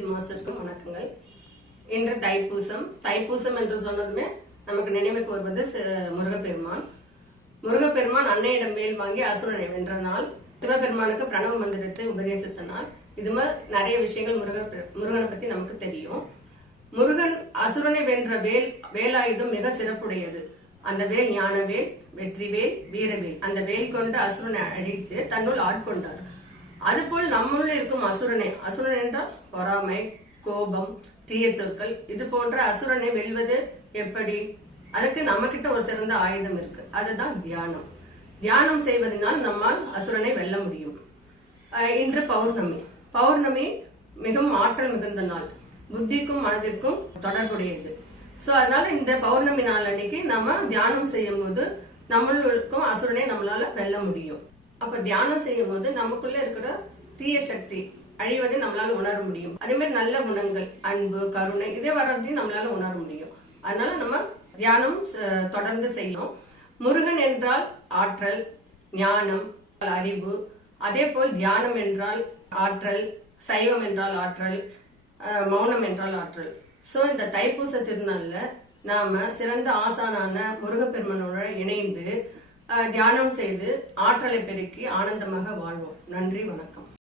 விஜி மாஸ்டருக்கும் வணக்கங்கள். இன்று தைப்பூசம். தைப்பூசம் என்று சொன்னதுமே நமக்கு நினைவுக்கு வருவது முருகப்பெருமான். முருகப்பெருமான் அன்னையிடம் வேல் வாங்கி அசுரனை வென்ற நாள், சிவபெருமானுக்கு பிரணவ மந்திரத்தை உபதேசித்த நாள். இது மாதிரி நிறைய விஷயங்கள் முருகனை பத்தி நமக்கு தெரியும். முருகன் அசுரனை வென்ற வேலாயுதம் மிக சிறப்புடையது. அந்த வேல் ஞானவேல், வெற்றிவேல், வீரவேல். அந்த வேல் கொண்டு அசுரனை அழித்து தன்னுள் ஆட்கொண்டார். அதுபோல் நம்முள்ள இருக்கும் அசுரன் என்றால் பொறாமை, கோபம், தீய சொற்கள், இது போன்ற அசுரனை வெல்வது எப்படி? அதுக்கு நம்ம கிட்ட ஒரு சிறந்த ஆயுதம் இருக்கு. அதுதான் தியானம். தியானம் செய்வதனால் நம்மால் அசுரனை வெல்ல முடியும். இன்று பௌர்ணமி. பௌர்ணமி மிகவும் ஆற்றல் மிகுந்த நாள், புத்திக்கும் மனதிற்கும் தொடர்புடையது. சோ அதனால இந்த பௌர்ணமி நாள் அன்னைக்கு நம்ம தியானம் செய்யும் போது நம்மளுக்கும் அசுரனை நம்மளால வெல்ல முடியும். அப்ப தியானம் செய்யும் போது நமக்குள்ள இருக்கிற தீய சக்தி அழிவதை நம்மளால உணர முடியும். அதே மாதிரி நல்ல குணங்கள், அன்பு, கருணை, இதே வர்றதையும் நம்மளால உணர முடியும். அதனால நம்ம தியானம் தொடர்ந்து செய்யணும். முருகன் என்றால் ஆற்றல், ஞானம், அறிவு. அதே போல் தியானம் என்றால் ஆற்றல், சைவம் என்றால் ஆற்றல், மௌனம் என்றால் ஆற்றல். சோ இந்த தைப்பூச திருநாள்ல நாம சிறந்த ஆசானான முருகப்பெருமானோட இணைந்து தியானம் செய்து ஆற்றலை பெருக்கி ஆனந்தமாக வாழ்வோம். நன்றி, வணக்கம்.